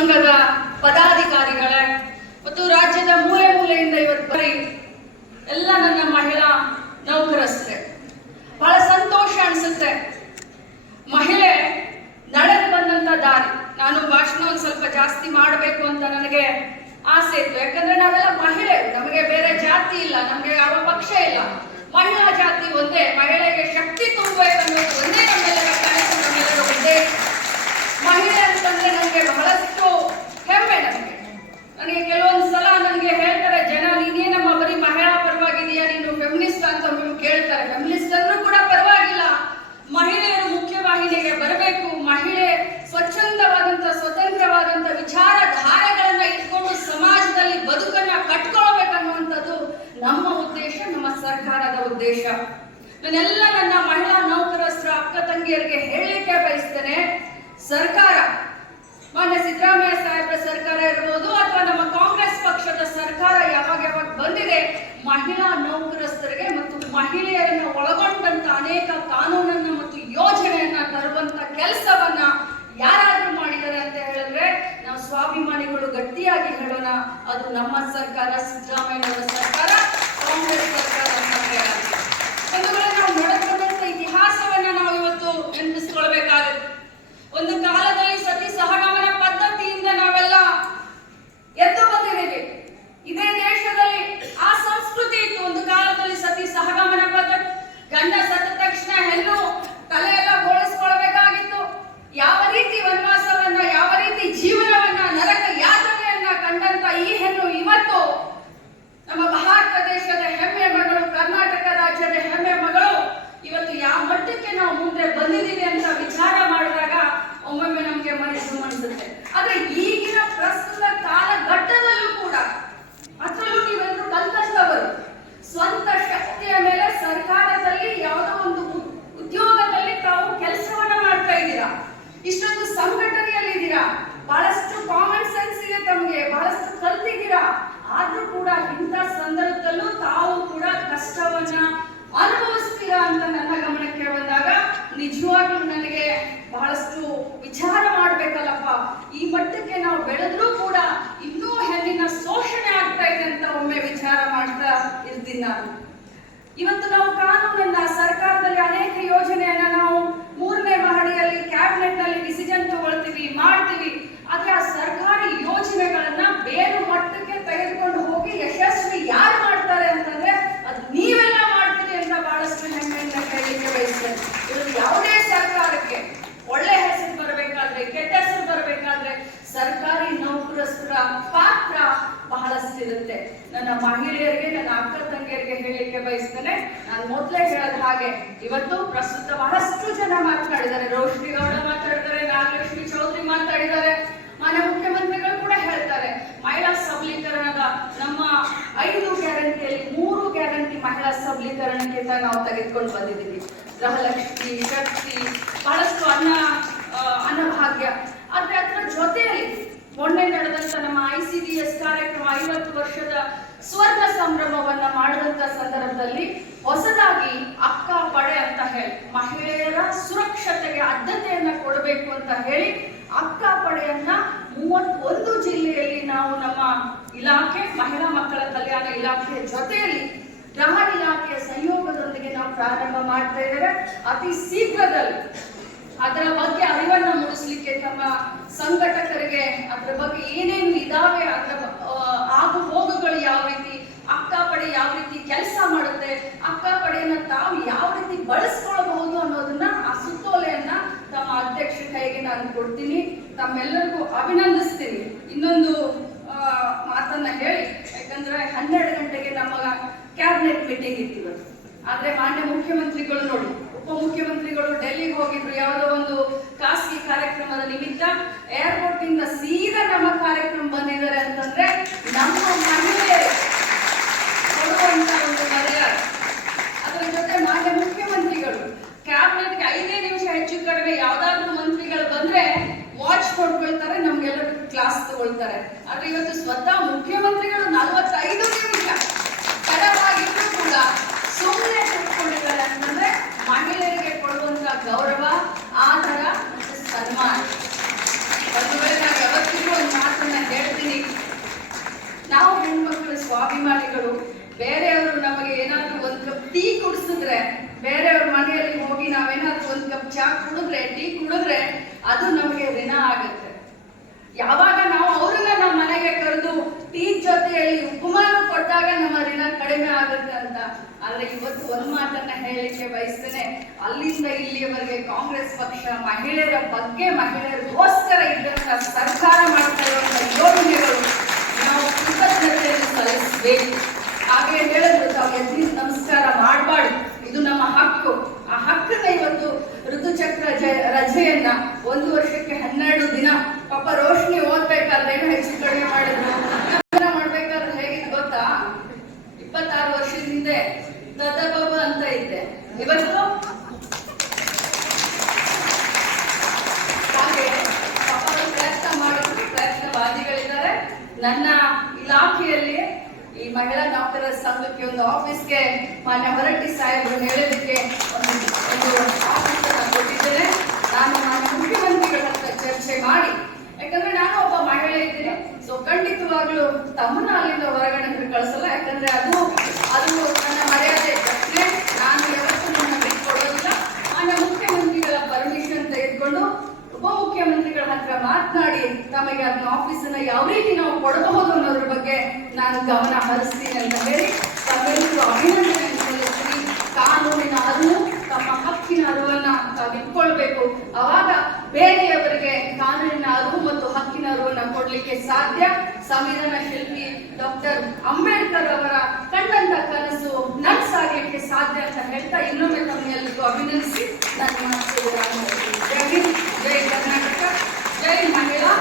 ಸಂಘದ ಪದಾಧಿಕಾರಿಗಳೇ ಮತ್ತು ರಾಜ್ಯದ ಮೂಲೆ ಮೂಲೆಯಿಂದ ಇವತ್ತು ಎಲ್ಲ ನನ್ನ ಮಹಿಳಾ ನೌಕರಸ್ಥೆ, ಬಹಳ ಸಂತೋಷ ಅನಿಸುತ್ತೆ. ಮಹಿಳೆ ನಡೆದು ಬಂದಂತ ದಾರಿ, ನಾನು ಭಾಷಣ ಒಂದು ಸ್ವಲ್ಪ ಜಾಸ್ತಿ ಮಾಡಬೇಕು ಅಂತ ನನಗೆ ಆಸೆ ಇತ್ತು. ಯಾಕಂದ್ರೆ ನಾವೆಲ್ಲ ಮಹಿಳೆ, ನಮಗೆ ಬೇರೆ ಜಾತಿ ಇಲ್ಲ, ನಮಗೆ ಯಾವ ಪಕ್ಷ ಇಲ್ಲ, ಮಹಿಳಾ ಜಾತಿ ಒಂದೇ. ಮಹಿಳೆಗೆ ಶಕ್ತಿ ತುಂಬಬೇಕನ್ನೋದು ಒಂದೇ ನಮ್ಮೆಲ್ಲರ ಕನಸು, ನಮ್ಮೆಲ್ಲರ ಉದ್ದೇಶ. ಮಹಿಳೆ ಅಂತಂದ್ರೆ ನನಗೆ ಬಹಳಷ್ಟು ಹೆಮ್ಮೆ. ನನಗೆ ಕೆಲವೊಂದು ಸಲ ನನಗೆ ಹೇಳ್ತಾರೆ ಜನ, ನೀನೇನಮ್ಮ ಬರೀ ಮಹಿಳಾ ಪರವಾಗಿದೆಯಾ, ನೀನು ಫೆಮಿನಿಸ್ಟ್ ಅಂತ ಕೇಳ್ತಾರೆ. ಫೆಮಿನಿಸ್ಟ್ ಅಂದ್ರೂ ಕೂಡ ಪರವಾಗಿಲ್ಲ, ಮಹಿಳೆಯರು ಮುಖ್ಯವಾಹಿನಿಗೆ ಬರಬೇಕು. ಮಹಿಳೆ ಸ್ವಚ್ಛಂದವಾದಂತ ಸ್ವತಂತ್ರವಾದಂತ ವಿಚಾರಧಾರೆಗಳನ್ನ ಇಟ್ಕೊಂಡು ಸಮಾಜದಲ್ಲಿ ಬದುಕನ್ನ ಕಟ್ಕೊಳ್ಬೇಕನ್ನುವಂಥದ್ದು ನಮ್ಮ ಉದ್ದೇಶ, ನಮ್ಮ ಸರ್ಕಾರದ ಉದ್ದೇಶ. ನಾನೆಲ್ಲ ನನ್ನ ಮಹಿಳಾ ನೌಕರಸ್ಥರ ಅಕ್ಕ ತಂಗಿಯರಿಗೆ ಹೇಳಲಿಕ್ಕೆ ಬಯಸ್ತೇನೆ, ಸರ್ಕಾರ, ಮಾನ್ಯ ಸಿದ್ದರಾಮಯ್ಯ ಸಾಹೇಬ್ರ ಸರ್ಕಾರ ಇರ್ಬೋದು ಅಥವಾ ನಮ್ಮ ಕಾಂಗ್ರೆಸ್ ಪಕ್ಷದ ಸರ್ಕಾರ ಯಾವಾಗ ಬಂದಿದೆ, ಮಹಿಳಾ ನೌಕರಸ್ಥರಿಗೆ ಮತ್ತು ಮಹಿಳೆಯರನ್ನು ಒಳಗೊಂಡಂತ ಅನೇಕ ಕಾನೂನನ್ನ ಮತ್ತು ಯೋಜನೆಯನ್ನ ತರುವಂತ ಕೆಲಸವನ್ನ ಯಾರಾದ್ರೂ ಮಾಡಿದ್ದಾರೆ ಅಂತ ಹೇಳಿದ್ರೆ ನಾವು ಸ್ವಾಭಿಮಾನಿಗಳು ಗಟ್ಟಿಯಾಗಿ ಹೇಳೋಣ, ಅದು ನಮ್ಮ ಸರ್ಕಾರ, ಸಿದ್ದರಾಮಯ್ಯನವರ ಸರ್ಕಾರ, ಕಾಂಗ್ರೆಸ್ ಸರ್ಕಾರ ಅಂತ. ಒಂದು ವೇಳೆ ನಾವು ನಡೆದಂತ ಇತಿಹಾಸವನ್ನ ನಾವು ಇವತ್ತು ನೆನಪಿಸ್ಕೊಳ್ಬೇಕಾಗುತ್ತೆ. ಒಂದು ಕಾಲದಲ್ಲಿ ಸತಿ ಸಹಗಮನ ಪದ್ಧತಿಯಿಂದ ನಾವೆಲ್ಲ ಎದ್ದು ಬಂದಿದ್ದೀವಿ. ಇದೇ ದೇಶದಲ್ಲಿ ಆ ಸಂಸ್ಕೃತಿ ಇತ್ತು. ಒಂದು ಕಾಲದಲ್ಲಿ ಸತಿ ಸಹಗಮನ ಪದ್ಧತಿ, ಗಂಡ ಸತ್ತ ತಕ್ಷಣ ಹೆಣ್ಣು ತಲೆ ಎಲ್ಲ ಬೋಳಿಸ್ಕೊಳ್ಬೇಕಾಗಿತ್ತು. ಯಾವ ರೀತಿ ವನವಾಸವನ್ನ, ಯಾವ ರೀತಿ ಜೀವನವನ್ನ, ನರಕ ಯಾತನೆಯನ್ನ ಕಂಡಂತ ಈ ಹೆಣ್ಣು ಇವತ್ತು ನಮ್ಮ ಭಾರತ ದೇಶದ ಹೆಮ್ಮೆ ಮಗಳು, ಕರ್ನಾಟಕ ರಾಜ್ಯದ ಹೆಮ್ಮೆ ಮಗಳು, ಇವತ್ತು ಯಾವ ಮಟ್ಟಕ್ಕೆ ನಾವು ಮುಂದೆ ಬಂದಿದ್ದೀವಿ ಅಂತ ವಿಚಾರ ಮಾಡಿದಾಗ ಒಮ್ಮೊಮ್ಮೆ ನಮ್ಗೆ ಮನಸ್ಸು ಅನಿಸುತ್ತೆ. ಆದ್ರೆ ಈಗಿನ ಪ್ರಸ್ತುತ ಕಾಲಘಟ್ಟದಲ್ಲೂ ಕೂಡ, ಅದರಲ್ಲೂ ನೀವೆಲ್ಲರೂ ಕಲ್ತಷ್ಟವರು, ಸ್ವಂತ ಶಕ್ತಿಯ ಮೇಲೆ ಸರ್ಕಾರದಲ್ಲಿ ಯಾವುದೋ ಒಂದು ಉದ್ಯೋಗದಲ್ಲಿ ತಾವು ಕೆಲಸವನ್ನ ಮಾಡ್ತಾ ಇದ್ದೀರಾ, ಇಷ್ಟೊಂದು ಸಂಘಟನೆಯಲ್ಲಿ ಇದ್ದೀರಾ, ಬಹಳಷ್ಟು ಕಾಮನ್ ಸೆನ್ಸ್ ಇದೆ ತಮಗೆ, ಬಹಳಷ್ಟು ಕಲ್ತಿದ್ದೀರಾ. ಆದ್ರೂ ಕೂಡ ಇಂಥ ಸಂದರ್ಭದಲ್ಲೂ ತಾವು ಕೂಡ ಕಷ್ಟವನ್ನ ಅನುಭವಿಸ್ತೀರಾ ಅಂತ ನನ್ನ ಗಮನಕ್ಕೆ ಬಂದಾಗ ನಿಜವಾಗ್ಲೂ ನನಗೆ ಬಹಳಷ್ಟು ವಿಚಾರ ಮಾಡ್ಬೇಕಲ್ಲಪ್ಪ, ಈ ಮಟ್ಟಕ್ಕೆ ನಾವು ಬೆಳೆದ್ರೂ ಕೂಡ ಇನ್ನೂ ಹೆಣ್ಣಿನ ಶೋಷಣೆ ಆಗ್ತಾ ಇದೆ ಅಂತ ಒಮ್ಮೆ ವಿಚಾರ ಮಾಡ್ತಾ ಇರ್ತೀನಿ ನಾನು. ಇವತ್ತು ನಾವು ಕಾನೂನನ್ನ, ಸರ್ಕಾರದಲ್ಲಿ ಅನೇಕ ಯೋಜನೆಯನ್ನ ನಾವು 3ನೇ ಮಹಡಿಯಲ್ಲಿ ಕ್ಯಾಬಿನೆಟ್ ನಲ್ಲಿ ಡಿಸಿಷನ್ ತಗೊಳ್ತೀವಿ, ಮಾಡ್ತೀವಿ. ಆದ್ರೆ ಆ ಸರ್ಕಾರಿ ಯೋಜನೆಗಳನ್ನ ಬೇರೆ ಮಟ್ಟಕ್ಕೆ ತೆಗೆದುಕೊಂಡು ಹೋಗಿ ಯಶಸ್ವಿ ಯಾರು ಮಾಡ್ತಾರೆ ಅಂತಂದ್ರೆ ಅದು ನೀವೆಲ್ಲ ಮಾಡ್ತೀರಿ ಅಂತ ಬಹಳಷ್ಟು ಹೆಮ್ಮೆಯಿಂದ ಹೇಳಲಿಕ್ಕೆ ಬಯಸ್ತೇನೆ. ಇವತ್ತು ಯಾವುದೇ ಸರ್ಕಾರಕ್ಕೆ ಒಳ್ಳೆ ಹೆಸರು ಬರಬೇಕಾದ್ರೆ, ಕೆಟ್ಟ ಹೆಸರು ಬರಬೇಕಾದ್ರೆ ಸರ್ಕಾರಿ ನೌಕರಸ್ಥರ ಪಾತ್ರ ಬಹಳಷ್ಟಿರುತ್ತೆ. ನನ್ನ ಮಹಿಳೆಯರಿಗೆ, ನನ್ನ ಅಕ್ಕ ತಂಗಿಯರಿಗೆ ಹೇಳಲಿಕ್ಕೆ ಬಯಸ್ತೇನೆ, ನಾನು ಮೊದಲೇ ಹೇಳದ ಹಾಗೆ ಇವತ್ತು ಪ್ರಸ್ತುತ ಬಹಳಷ್ಟು ಜನ ಮಾತನಾಡಿದ್ದಾರೆ. ರೋಶ್ನಿ ಗೌಡ ಮಾತಾಡಿದ್ದಾರೆ, ನಾಗಲಕ್ಷ್ಮಿ ಚೌಧರಿ ಮಾತಾಡಿದ್ದಾರೆ, ಮಾನ್ಯ ಮುಖ್ಯಮಂತ್ರಿಗಳು ಕೂಡ ಹೇಳ್ತಾರೆ. ಮಹಿಳಾ ಸಬಲೀಕರಣದ ನಮ್ಮ 5 ಗ್ಯಾರಂಟಿಯಲ್ಲಿ 3 ಗ್ಯಾರಂಟಿ ಮಹಿಳಾ ಸಬಲೀಕರಣಕ್ಕೆ ನಾವು ತೆಗೆದುಕೊಂಡು ಬಂದಿದ್ದೀವಿ. ಗೃಹಲಕ್ಷ್ಮಿ, ಶಕ್ತಿ, ಬಹಳಷ್ಟು ಅನ್ನಭಾಗ್ಯ. ಆದ್ರೆ ಅದರ ಜೊತೆಯಲ್ಲಿ ಮೊನ್ನೆ ನಡೆದಂತ ನಮ್ಮ ICDS ಕಾರ್ಯಕ್ರಮ 50 ವರ್ಷದ ಸ್ವರ್ಣ ಸಂಭ್ರಮವನ್ನ ಮಾಡಿದಂತ ಸಂದರ್ಭದಲ್ಲಿ ಹೊಸದಾಗಿ ಅಕ್ಕ ಪಡೆ ಅಂತ ಹೇಳಿ ಮಹಿಳೆಯರ ಸುರಕ್ಷತೆಗೆ ಆದ್ಯತೆಯನ್ನ ಕೊಡಬೇಕು ಅಂತ ಹೇಳಿ ಅಕ್ಕ ಪಡೆಯನ್ನ 31 ಜಿಲ್ಲೆಯಲ್ಲಿ ನಾವು ನಮ್ಮ ಇಲಾಖೆ, ಮಹಿಳಾ ಮಕ್ಕಳ ಕಲ್ಯಾಣ ಇಲಾಖೆ ಜೊತೆಯಲ್ಲಿ ಗೃಹ ಇಲಾಖೆಯ ಸಂಯೋಗದೊಂದಿಗೆ ನಾವು ಪ್ರಾರಂಭ ಮಾಡ್ತಾ ಇದ್ದೇವೆ. ಅತಿ ಶೀಘ್ರದಲ್ಲಿ ಅದರ ಬಗ್ಗೆ ಅರಿವನ್ನ ಮೂಡಿಸ್ಲಿಕ್ಕೆ ನಮ್ಮ ಸಂಘಟಕರಿಗೆ ಅದರ ಬಗ್ಗೆ ಏನೇನು ಇದಾವೆ, ಅದರ ಆಗು ಹೋಗುಗಳು ಯಾವ ರೀತಿ, ಅಕ್ಕ ಪಡೆ ಯಾವ ರೀತಿ ಕೆಲಸ ಮಾಡುತ್ತೆ, ಅಕ್ಕ ಪಡೆಯನ್ನ ತಾವು ಯಾವ ರೀತಿ ಬಳಸ್ಕೊಳ್ಬಹುದು ಅನ್ನೋದನ್ನ, ಆ ಸುತ್ತೋಲೆಯನ್ನ ತಮ್ಮ ಅಧ್ಯಕ್ಷ ಕೈಗೆ ನಾನು ಕೊಡ್ತೀನಿ. ತಮ್ಮೆಲ್ಲರಿಗೂ ಅಭಿನಂದಿಸ್ತೀನಿ. ಇನ್ನೊಂದು ಮಾತನ್ನ ಹೇಳಿ, ಯಾಕಂದ್ರೆ 12 ಗಂಟೆಗೆ ನಮ್ಮ ಕ್ಯಾಬಿನೆಟ್ ಮೀಟಿಂಗ್ ಇತ್ತು. ಆದ್ರೆ ಮಾನ್ಯ ಮುಖ್ಯಮಂತ್ರಿಗಳು ನೋಡಿ, ಉಪಮುಖ್ಯಮಂತ್ರಿಗಳು ಡೆಲ್ಲಿಗೆ ಹೋಗಿದ್ರು ಯಾವುದೋ ಒಂದು ಖಾಸಗಿ ಕಾರ್ಯಕ್ರಮದ ನಿಮಿತ್ತ. ಏರ್ಪೋರ್ಟ್ ಇಂದ ಸೀದಾ ನಮ್ಮ ಕಾರ್ಯಕ್ರಮ ಬಂದಿದ್ದಾರೆ ಅಂತಂದ್ರೆ ನಮ್ಮ ಮಹಿಳೆಯರು ಕೊಡುವಂತ ಒಂದು ಮರ್ಯಾದೆ. ಅದರ ಜೊತೆ ಮಾನ್ಯ ಮುಖ್ಯಮಂತ್ರಿಗಳು ಕ್ಯಾಬಿನೆಟ್ಗೆ 5 ನಿಮಿಷ ಹೆಚ್ಚು ಕಡಿಮೆ ಯಾವ್ದಾದ್ರು ಮಂತ್ರಿಗಳು ಬಂದ್ರೆ ವಾಚ್ ಕೊಡ್ಕೊಳ್ತಾರೆ, ನಮ್ಗೆಲ್ಲ ಕ್ಲಾಸ್ ತಗೊಳ್ತಾರೆ. ಆದ್ರೆ ಇವತ್ತು ಸ್ವತಃ ಮುಖ್ಯಮಂತ್ರಿಗಳು 45 ನಿಮಿಷ ತಡವಾಗಿದ್ರು ಕೂಡ ಸುಮ್ಮನೆ ಕೂತ್ಕೊಂಡಿದ್ದಾರೆ ಅಂತಂದ್ರೆ ಮಹಿಳೆಯರಿಗೆ ಕೊಡುವಂತ ಗೌರವ, ಆದರ ಮತ್ತು ಸನ್ಮಾನ. ಒಂದು ವೇಳೆ ನಾವು ಯಾವತ್ತಿಗೂ ಒಂದು ಕುಡಿದ್ರೆ, ಟೀ ಕುಡಿದ್ರೆ ಅದು ನಮಗೆ ಋಣ ಆಗುತ್ತೆ. ಯಾವಾಗ ನಾವು ಅವ್ರನ್ನ ನಮ್ಮ ಮನೆಗೆ ಕರೆದು ಟೀ ಜೊತೆಯಲ್ಲಿ ಉಪಮಾನ ಕೊಟ್ಟಾಗ ನಮ್ಮ ಋಣ ಕಡಿಮೆ ಆಗುತ್ತೆ ಅಂತ. ಆದ್ರೆ ಇವತ್ತು ಒಂದ್ ಮಾತನ್ನ ಹೇಳಲಿಕ್ಕೆ ಬಯಸ್ತೇನೆ, ಅಲ್ಲಿಂದ ಇಲ್ಲಿಯವರೆಗೆ ಕಾಂಗ್ರೆಸ್ ಪಕ್ಷ ಮಹಿಳೆಯರ ಬಗ್ಗೆ, ಮಹಿಳೆಯರಿಗೋಸ್ಕರ ಇದ್ದಂತ ಸರ್ಕಾರ ಮಾಡ್ತಾ ಇರುವಂತಹ ಯೋಜನೆಗಳು ನಾವು ಕೃತಜ್ಞತೆಯನ್ನು ಸಲ್ಲಿಸಬೇಕು. ಹಾಗೆ ಹೇಳಿದ್ರು, ತಾವು ಎದ್ದು ನಮಸ್ಕಾರ ಮಾಡಬಾರ್ದು, ಇದು ನಮ್ಮ ಹಕ್ಕು. ಆ ಹಕ್ಕನ್ನ ಇವತ್ತು ಋತುಚಕ್ರ ರಜೆಯನ್ನ 1 ವರ್ಷಕ್ಕೆ 12 ದಿನ, ಪಾಪ ರೋಶ್ನಿ ಓದ್ಬೇಕಾದ್ರೆ ಏನೋ ಹೆಚ್ಚು ಕಡಿಮೆ ಮಾಡಿದ್ರು. ಮಾಡ್ಬೇಕಾದ್ರೆ ಹೇಗಿತ್ತು ಗೊತ್ತಾ, 26 ವರ್ಷದ ಹಿಂದೆ ದದಬಬ ಅಂತ ಇದ್ದೆ, ಇವತ್ತು ಹಾಗೆ ಪಾಪ ಪ್ರಯತ್ನ ಮಾಡಿದ್ರು, ಪ್ರಯತ್ನವಾದಿಗಳಿದ್ದಾರೆ. ನನ್ನ ಇಲಾಖೆಯಲ್ಲಿ ಈ ಮಹಿಳಾ ನೌಕರರ ಸಂಘಕ್ಕೆ ಒಂದು ಆಫೀಸ್ಗೆ ಮಾನ್ಯ ಹೊರಟ್ಟಿ ಸಾಹೇಬರು ಹೇಳೋದಕ್ಕೆ ಒಂದು ಆಫೀಸ್ ಅನ್ನು ಕೊಟ್ಟಿದ್ದೇನೆ. ನಾನು ಮಾನ್ಯ ಮುಖ್ಯಮಂತ್ರಿಗಳ ಹತ್ರ ಚರ್ಚೆ ಮಾಡಿ, ಯಾಕಂದ್ರೆ ನಾನು ಒಬ್ಬ ಮಹಿಳೆ ಇದ್ದೀನಿ, ಸೊ ಖಂಡಿತವಾಗ್ಲೂ ತಮ್ಮನ್ನ ಅಲ್ಲಿಂದ ಹೊರಗಡೆ ಕಳಿಸಲ್ಲ. ಯಾಕಂದ್ರೆ ಅದು ನನ್ನ ಮರ್ಯಾದೆ ಪ್ರಶ್ನೆ. ನಾನು ಯಾವತ್ತೂ ನನ್ನ ಬಿಟ್ಕೊಡೋದಿಲ್ಲ. ಮಾನ್ಯ ಮುಖ್ಯಮಂತ್ರಿಗಳ ಪರ್ಮಿಷನ್ ತೆಗೆದುಕೊಂಡು ಉಪಮುಖ್ಯಮಂತ್ರಿಗಳ ಹತ್ರ ಮಾತನಾಡಿ ತಮಗೆ ಅದನ್ನ ಆಫೀಸನ್ನ ಯಾವ ರೀತಿ ನಾವು ಕೊಡಬಹುದು ಅನ್ನೋದ್ರ ಬಗ್ಗೆ ನಾನು ಗಮನ ಹರಿಸ್ತೀನಿ ಅಂತ ಹೇಳಿ ತಮ್ಮೆಲ್ಲರಿಗೂ ಅಭಿನಂದನೆಯನ್ನು ಸಲ್ಲಿಸ್ತೀನಿ. ಕಾನೂನಿನ ಅರಿವು, ತಮ್ಮ ಹಕ್ಕಿನ ಅರಿವನ್ನ ತಾವು ಇಟ್ಕೊಳ್ಬೇಕು. ಅವಾಗ ಬೇರೆಯವರಿಗೆ ಕಾನೂನಿನ ಅರಿವು ಮತ್ತು ಹಕ್ಕಿನ ಅರಿವನ್ನ ಕೊಡ್ಲಿಕ್ಕೆ ಸಾಧ್ಯ. ಸಂವಿಧಾನ ಶಿಲ್ಪಿ ಡಾಕ್ಟರ್ ಅಂಬೇಡ್ಕರ್ ಅವರ ಕಂಡಂತ ಕನಸು ನನಸಾಗಲಿಕ್ಕೆ ಸಾಧ್ಯ ಅಂತ ಹೇಳ್ತಾ ಇನ್ನೊಮ್ಮೆ ತಮ್ಮೆಲ್ಲರಿಗೂ ಅಭಿನಂದಿಸಿ ನನ್ನ ಮಾತು. ಜೈ ಹಿಂದ್, ಜೈ ಕರ್ನಾಟಕ, ಜೈ ಮಹಿಳಾ.